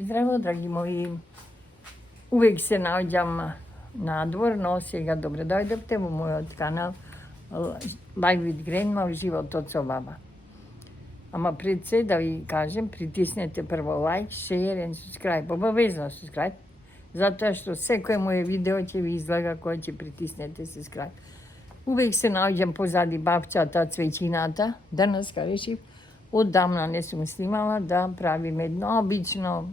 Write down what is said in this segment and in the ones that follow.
Здраво, драги мои. Увек се наоѓам надвор, но сега добре дојдовте во мојот канал Life with Grandma, животот со баба. Ама пред се да ви кажем, притиснете прво лайк, share and subscribe. Обавезно subscribe, затоа што секое моје видео ќе ви излага кога ќе притиснете subscribe. Увек се наоѓам позади бабчата, цвеќината. Денеска решив, одамна не сум снимала, да правим едно обично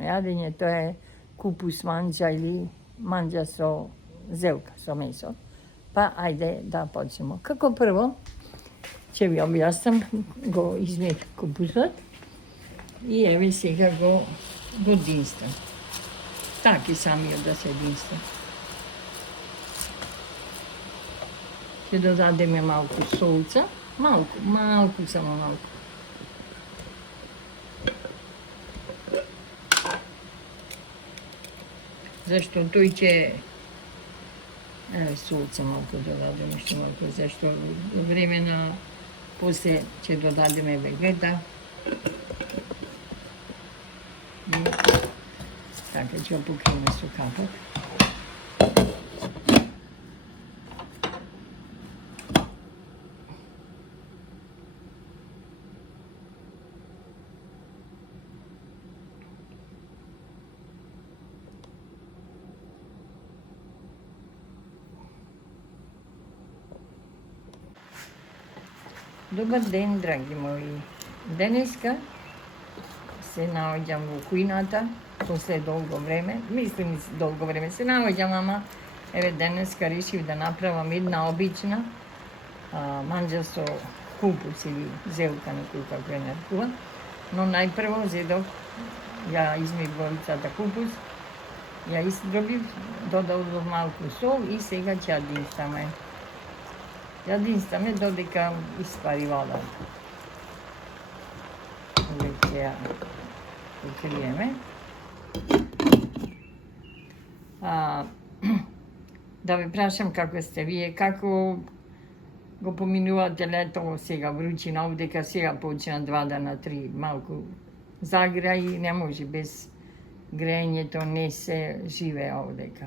јадење, тоа е купус манџа или манџа со зелка, со месо. Па, ајде да почнемо. Како прво, ќе ви објаснам, го измет купусот и еве сега го динстам. Таки самиот да се динстам. Ќе додадеме малку солца, малку, само малку. Зашто тој ќе... Еве, солца малку додадеме, што малку, зашто во време на после ќе додадеме вегета. И така ќе покриеме со капак. Добар ден, драги мои. Денеска се наоѓам во кујната после долго време. Мислим долго време се наоѓам, ама еве денеска решив да направам една обична манџа со купус или зелка, некој како ја нарекува. Но најпрво зедов, ја измив главицата купус, ја издробив, додадов малку сол и сега ќе ја динстаме. Ја динстаме додека испари вода. Веќе ја покриеме. Да ве прашам како сте вие, како го поминувате лето, сега вручина, овдека сега почна 2 дана 3, малку загреа и не може без грејењето, не се живее овдека.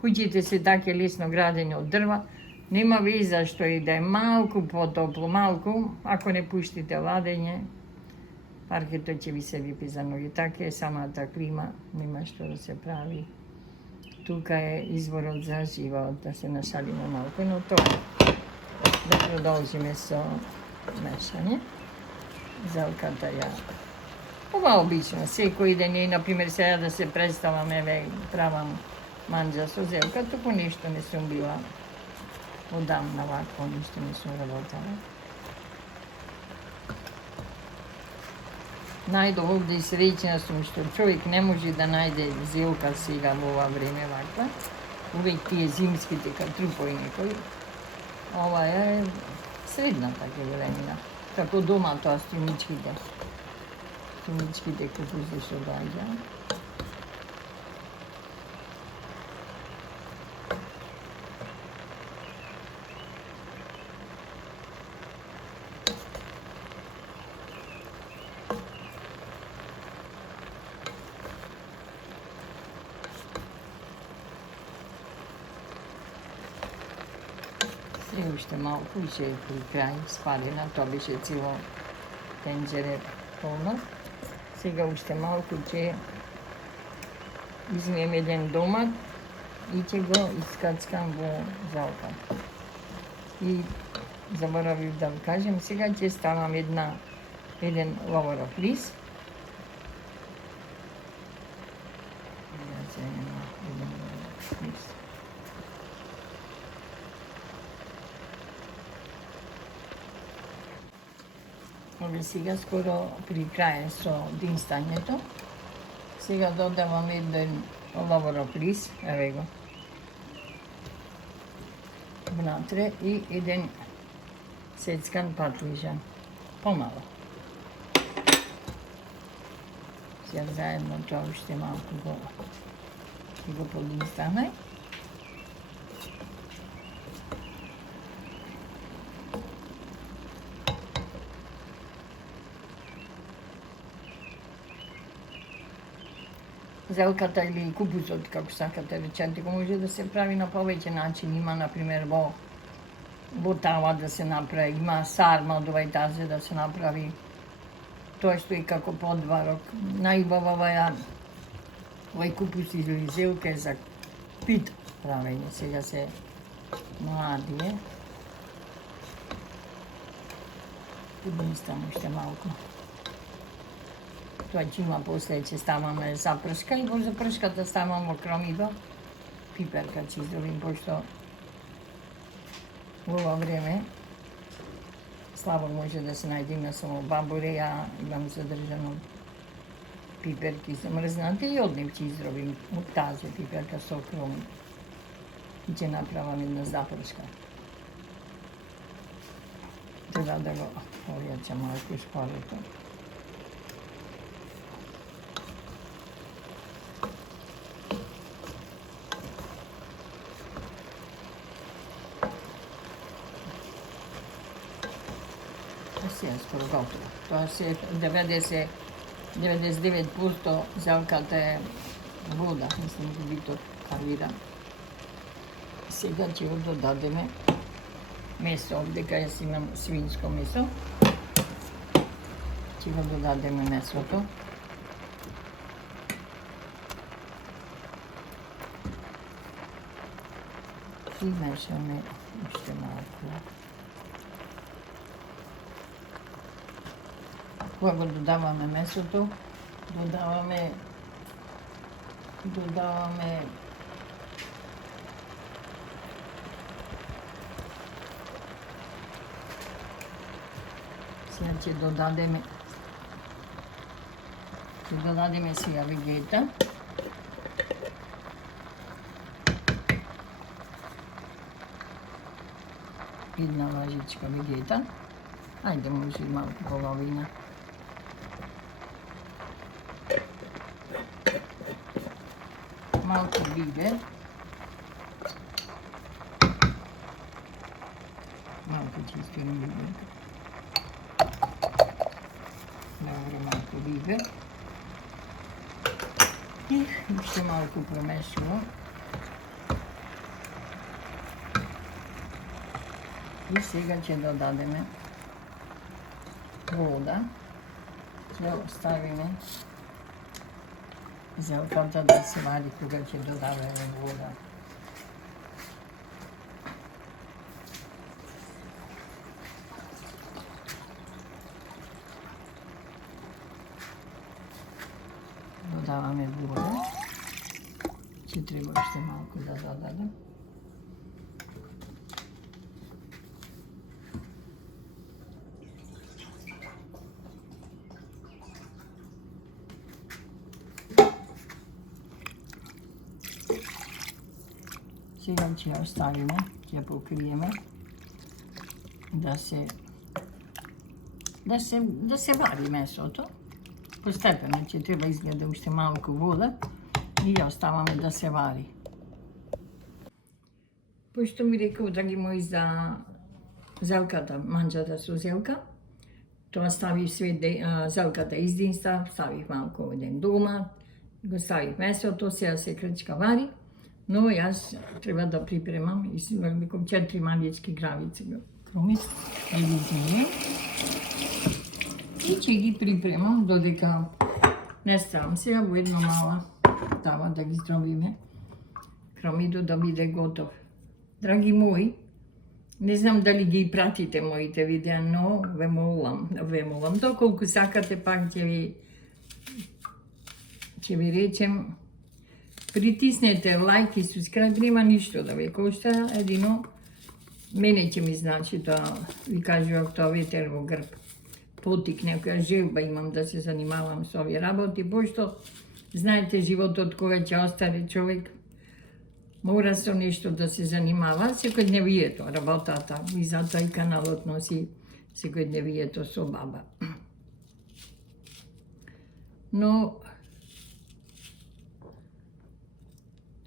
Куќите се така лесно градени од дрва, нема веза што и да е малку потопло, малку, ако не пуштите ладење, паркето ќе ви се випи за ноги. Така е самата клима, нема што да се прави. Тука е изворот за живот, да се нашалиме малку, но тоа. Да продолжиме со мешање. Зелката ја... Ова обично, секој ден е, например, сега да се представам, еве, правам манџа со зелка, туку нешто не сум била одамна вакво, ништо не сум работала. Најдов овде и среќена сум што човек не може да најде зелка сега во ова време ваква. Увек тие зимските катрупови некои. Ова е средната келевенина. Како дома тоа стумичките купуси што доаѓа. И уште малку, ше при крај спалена, тоа беше цело тенџере полно. Сега уште малку ќе измием еден домат и ќе го искацкам во залка. И заборавив да ви кажем, сега ќе ставам еден лаворов лист. Ове сега скоро при крај со динстањето. Сега додавам еден лаворов лист, еве го, внатре и еден сецкан патлижан, помало. Сега заедно тоа уште малку го подинстаме. зелката или купусот, како сакате речете, го може да се прави на повеќе начини. Има, например, во тава да се направи, има сарма од овај тазе да се направи. Тоа што и како подварок. Најубава овај купус или зелка е за пит правење. Сега се млади е. Едноставно уште малку. Тоа ќе има после, ќе ставаме запршка и во запршката ставаме кромидо, пиперка ќе изробим, пошто во ова време слабо може да се најде, има само бабуре, ја имам задржано пиперки замрзнати и од нив ќе изробим од тази пиперка со кроми. И ќе направам една запршка. Треба да го овјачам малку шпалето. Сега скоро готово. Тоа се 99% зелката е вода, мислам добито калира. Сега ќе го додадеме месо, овдека јас имам свинско месо. Ќе го додадеме месото. И мешаме уште малку. Кога го додаваме месото, додаваме сега ќе додадеме сега вегета. Една лажичка вегета. Ајде, може и малку половина. Малку бибер. Малку ќе испирам бибер. Добро, малку бибер. И уште малку промешувам. И сега ќе додадеме вода. Ќе оставиме зелката да се вари кога ќе додаваме вода. Додаваме вода. Ќе треба уште малку да додадам. Сега ќе ја оставиме, ќе ја покриеме да се вари месото. Постепено ќе треба изгледа уште малку вода и ја оставаме да се вари. Пошто ми реков драги мои за зелката, манџата со зелка, тоа ставив све зелката издинста, ставив малку еден домат, го ставив месото, сега се крчка вари. Но јас треба да припремам и викам 4 малички гравици кромис, и ќе ги припремам додека не ставам. Сега во една мала тава да ги здробиме кромидо да биде готов. Драги мои, не знам дали ги пратите моите видеа, но ве молам, доколку сакате пак ќе ви речем, притиснете лайк и субскрайб, нема ништо да ве кошта, едино мене ќе ми значи тоа, ви кажував тоа ветер во грб. Потик, некоја желба имам да се занимавам со овие работи, пошто знаете животот кога ќе остаре човек, мора со нешто да се занимава, секојдневието, работата, и затоа и каналот носи секојдневието со баба. Но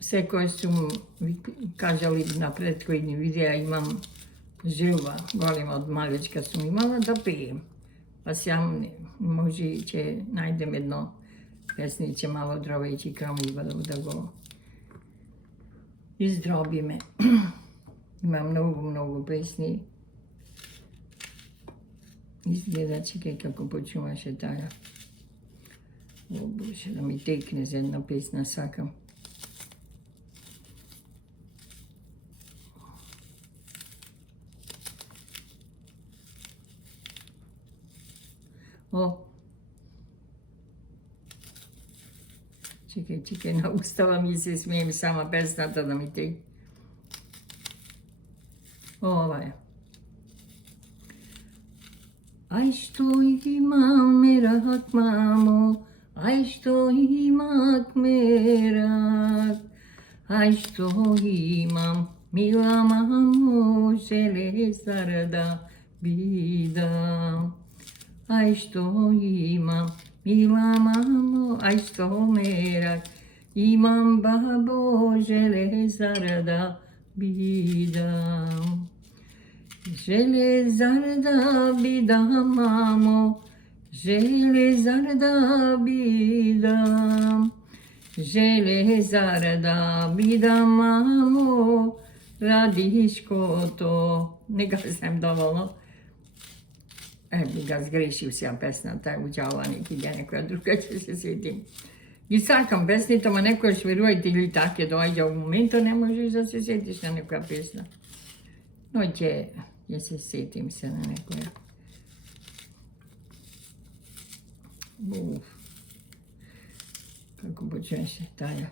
секој сум ви кажали на претходни видеа, имам желба, голема од малечка сум имала да пеем. Па сега може ќе најдем едно Песни ќе мало дровејќи крамливо да го издробиме. Има многу песни. Изгледа, чекај како почуваше таа. О, Боже, да ми текне за една песна, сакам. О! Чекај, на устава ми се смеем сама песната да ми текне. Ова е. Ај што имам мерак, мамо, ај што имак мерак, ај што имам, мила мамо, железар да бидам. Ај што имам, мила мамо, ај што мерак, имам бабо, железар да бидам. Железар да бидам, мамо, железар да бидам. Железар да бидам, мамо, радишкото. Не го знам доволно. Би ga zgrešil сега песната, уđала neki ден, некоја друга ќе се сетим. Ги сакам песните, ама некојаш верувајте или таке доаѓа у моментот, не можеш да се сетиш на некоја песна. Но ќе се сетим се на некоја. Како почнеше таја.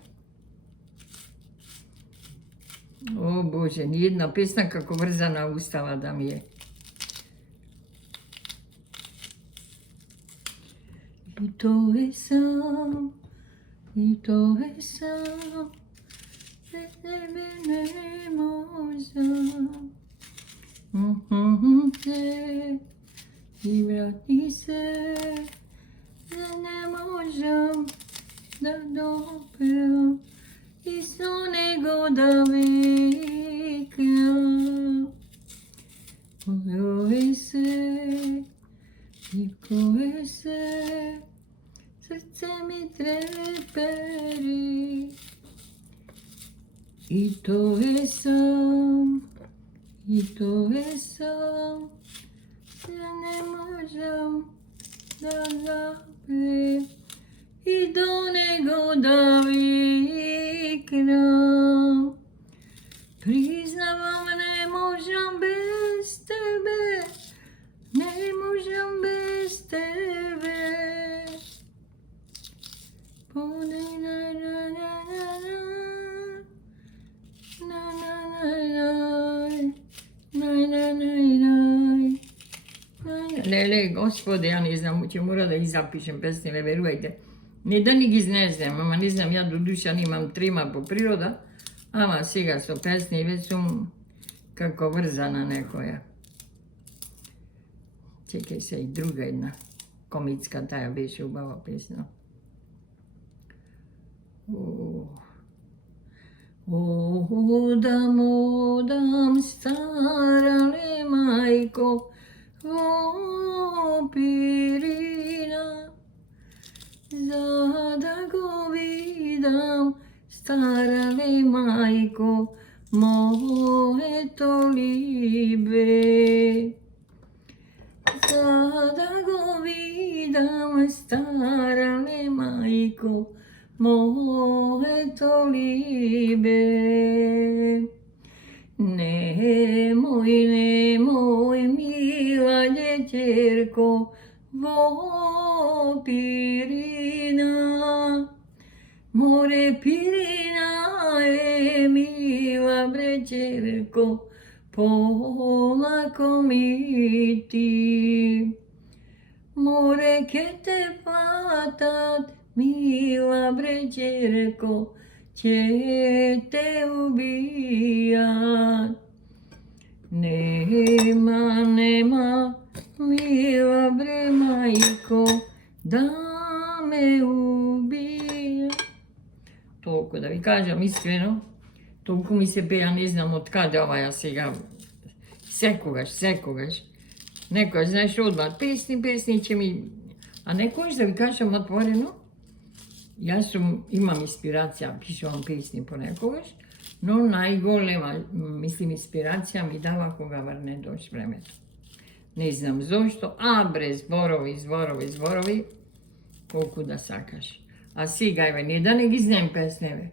О, Боже, ни една песна како врзана устава да ми е. И то е сам, без тебе не можам. И врати се, да не можам да допрам и со него да викам. Кој се, и кој се, срце ми трепери. И то е сам, да не можам да запрем и до него да викнам. Признавам, не можам без тебе, не можам без тебе. Леле, Господи, ја не знам, ќе мора да ги запишем песни, не верувајте. Не да ни ги знезнем, ама не знам, ја до душа немам трема по природа, ама сега со песни веќе сум како врзана некоја. Чекај се и друга една комицка, таја беше убава песна. Одам, стара мајко, во пирина, за да го видам, стара мајко, моето либе. За да го видам, стара мајко, моето либе. Немој, мила дечерко, во пирина. Море пирина е, мила бречерко, полако ми ти. Море ке те фатат, мила бречерко, ќе те убијат. Нема, мила бре мајко, да ме убија. Толку да ви кажам искрено, толку ми се пеа, не знам од каде ова сега. Секогаш. Некојаш, знаеш, одмар, песни ќе ми... А некојаш да ви кажам отворено, Јас имам инспирација, пишувам песни понекогаш, но најголема, мислим, инспирација ми дава кога врне дожд времето. Не знам зошто, зборови, колку да сакаш. А сега, не да не ги знам песневе.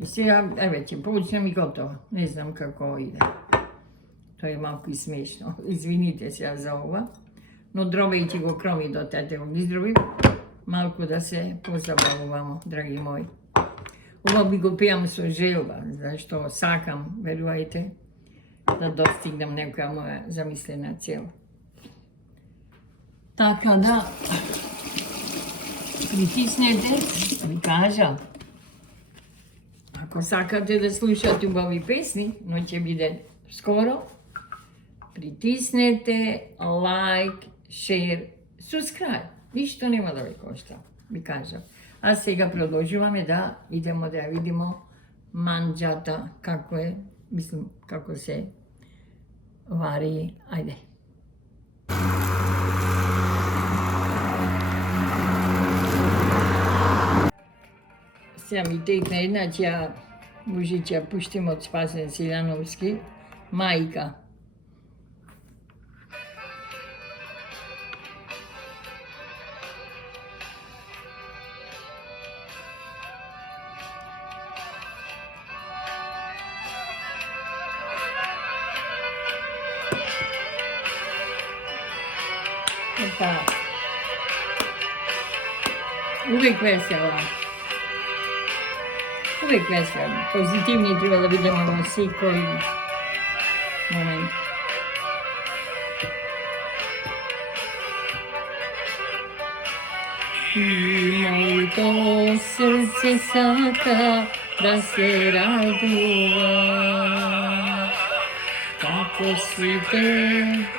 И сега, ќе почнем и готово. Не знам како иде. Тоа е малку и смешно. Извините се за ова. Но дробејќи го кроми до тете го издроби, малку да се позабавуваме, драги мои. Ова би го пеам со желба, зашто сакам, верувајте, да достигнам некоја моја замислена цел. Така да, притиснете, ви кажам, ако сакате да слушате убави песни, но ќе биде скоро, притиснете лайк, шер, subscribe. Ништо нема да ви кошта, ви кажам. А сега продолжуваме да идемо да ја видимо манџата, како е, мислам, како се вари. Ајде. Сега ми текна една, ќе ја може ќе пуштим од Спасен Силјановски, Мајка. Увек весела. Увек весела. Позитивни треба да бидеме во секој момент. И моето срце сака да се радува, како сите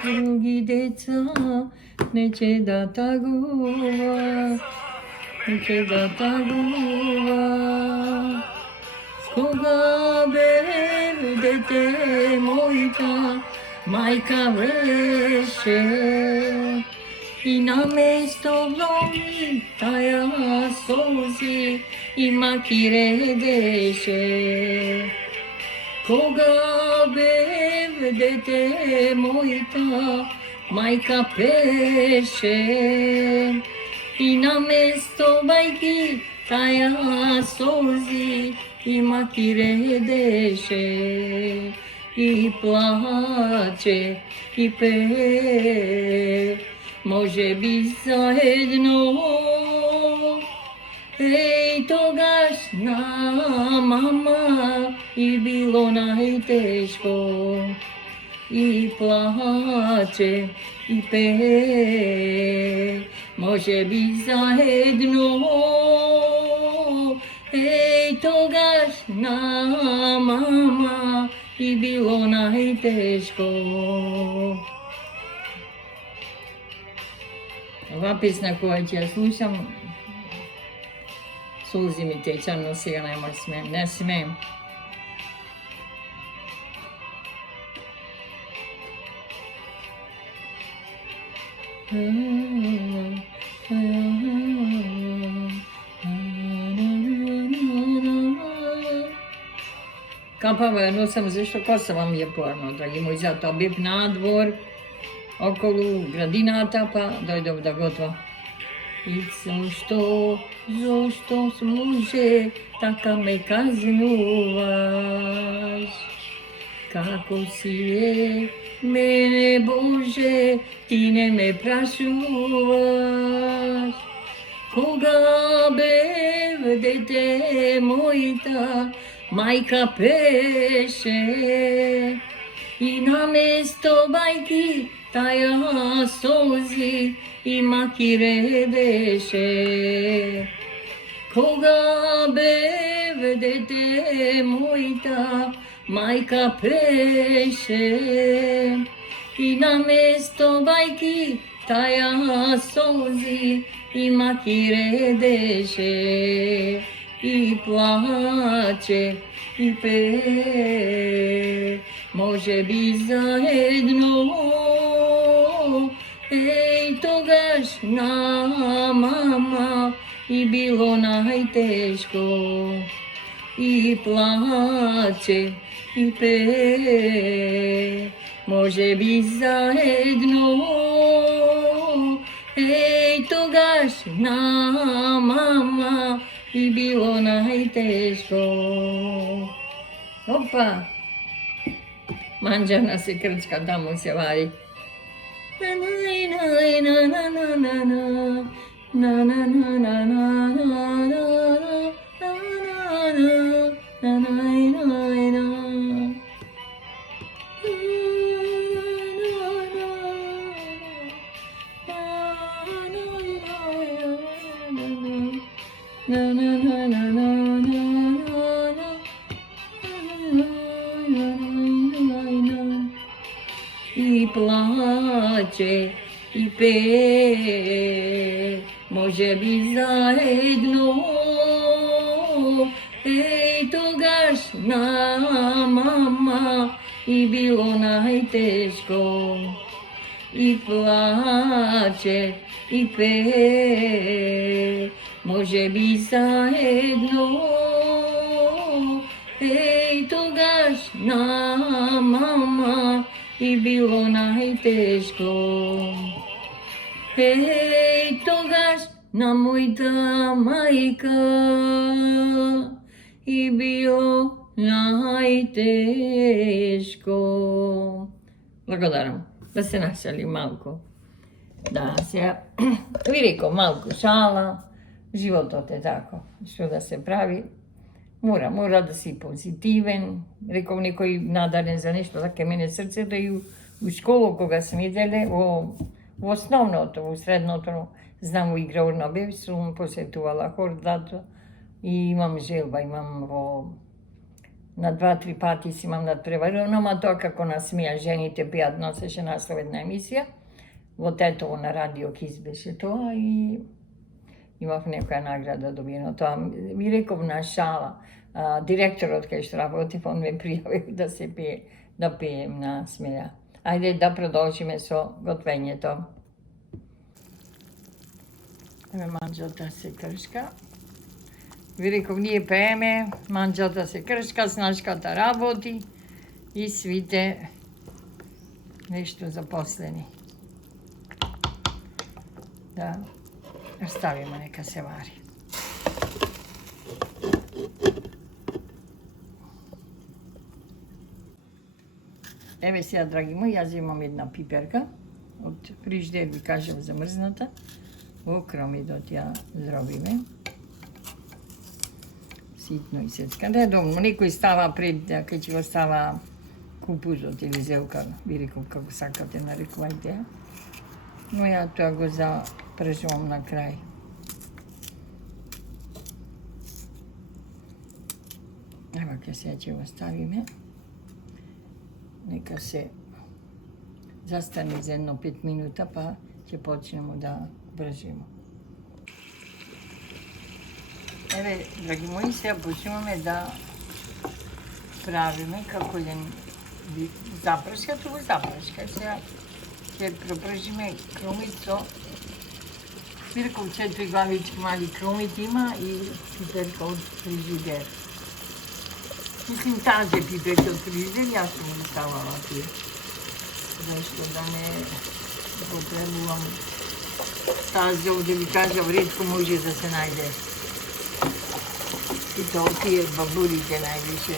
други деца, не ќе да тагува, не ќе да тагува. Кога бев дете, мојата мајка беше, и наместо гломи таја солзи и маки редеше. Кога бев дете, мојата мајка пеше, и наместо бајки таја солзи и маки редеше, и плаче и пее, може би заедно. Еј, тогаш на мама и било најтешко, и плаче и пее, може би заедно. Еј, тогаш на мама и било најтешко. Ова песна која ќе ја слушам, солзи ми теча, но сега нема смеем, не смеем. Капава ја носам, зашто косава ми е порно, драги мои, затоа бев надвор, околу градината, па дојдов да готвам. И зошто може така ме казнуваш? Како си е мене, Боже, ти не ме прашуваш? Кога бев дете, мојата мајка пеше, и наместо бајки таја солзи и маки редеше. Кога бев дете, мојата мајка пеше, и наместо бајки таја солзи и маки редеше, и плаче и пее, може би заедно. тогаш на мама и било најтешко, и плаче, и пее, може би заедно. Тогаш на мама и било најтешко. Опа! Манџана се крчка, таму се вари. И плаче, и пее, може би заедно. Тогаш на мама и било најтешко, и плаче, и пее, може би заедно. Тогаш на мама и било најтешко. Тогаш на мојта мајка и било најтешко. Благодарам. Да се нашали малку. Да, сега ви реков малку шала. Животот е тако. Што да се прави? Мора да си позитивен. Реков некој надарен за нешто, така мене срцето и у школу кога сме иделе, во основното, во средното, знам во игра бев, сум посетувала хордато и имам желба, имам на 2-3 пати си имам надпреварено, ама тоа како насмеја жените пеат, носеше наслов една емисија, во Тетово на радио Кис беше тоа и имав некоја награда добиено. Тоа ми реков на шала, директорот кај што работив, он ме пријавил да се пее, да пеем на смеја. Ајде да продолжиме со готвењето. Еве манџата се кршка. Ви реков, ние пееме, манџата се кршка, снашката работи и свите нешто запослени. Да ставиме нека се вари. Еве сега, драги мои, јас имам една пиперка од фриждер, ви кажем, замрзната. Во кромидот ја зробиме. Ситно и сечка. Редовно, некој става пред, кај ќе го става купузот или зелка, ви реков како сакате, нарекувајте. Но ја тоа го запржувам на крај. Ева ке сега ќе го ставиме. Нека се застане за едно 5 минута, па ќе почнемо да бржимо. Еве, драги мои, сега почнуваме да правиме како еден запршка, тоа запршка. Сега ќе пропржиме кромит со пирков 4 главички мали кромит има и пиперка од фрижидер. Мислим, тазе пиперка од фрижидер, јас сум ги ставала тие. Зашто да не потребувам тазе, овде ви кажав, ретко може да се најде. И тоа тие бабурите највише.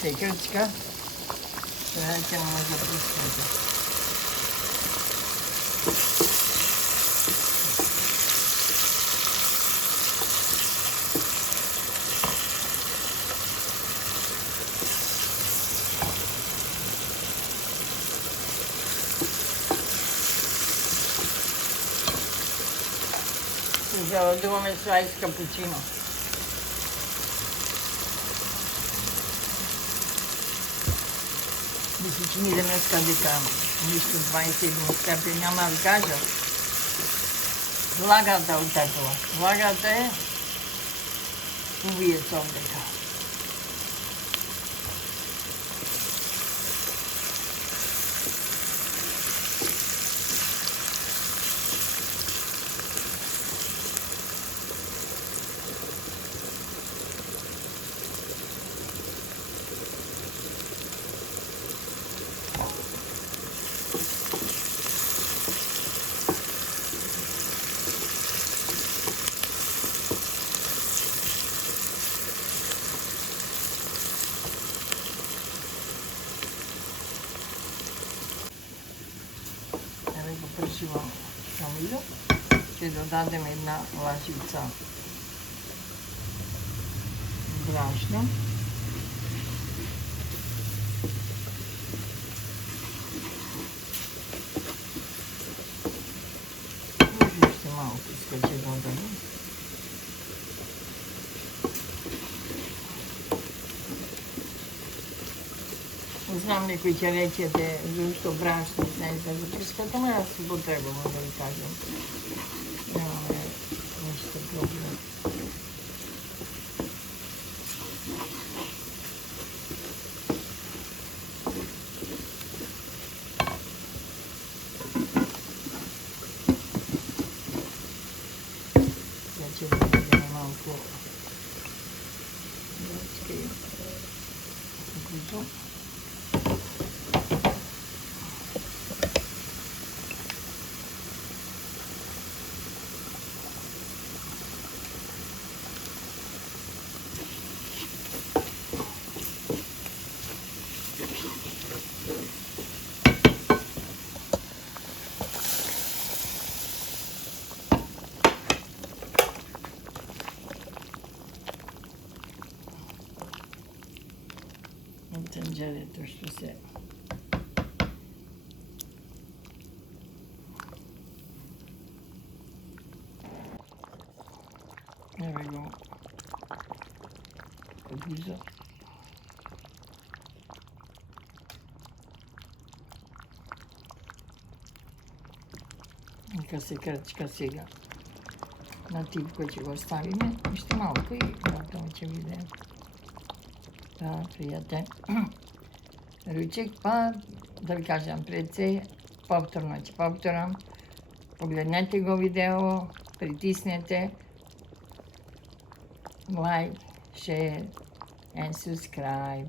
се крчка. Сега ќе може да пуснете. Сега одуваме со ајс капучино. Mi se čini da dneska дека ништо 27 степени, ама ви кажа, влагата утекла. Влагата е убиец овдека. Го пршивам камило, ќе додадем една лажица брашно. Уште малку ќе додадем. Знам некој ќе речете зашто брашно не да го прскате, ама јас си потребувам да ви кажам. Немаме ништо проблем. Ја ќе додадеме малку гречка и кукурузу. Тенџерето што се еве го кукуруза. Нека се крчка сега на тип кој ќе го ставиме, уште малку и готово ќе биде. Да, пријатен ручек, па да ви кажам пред се, повторно ќе повторам, погледнете го видео, притиснете like, share and subscribe.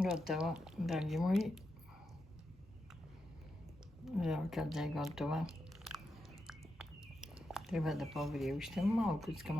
Готово, драги мои. Evo kada je gotova. Treba da povrije уште малкуцка.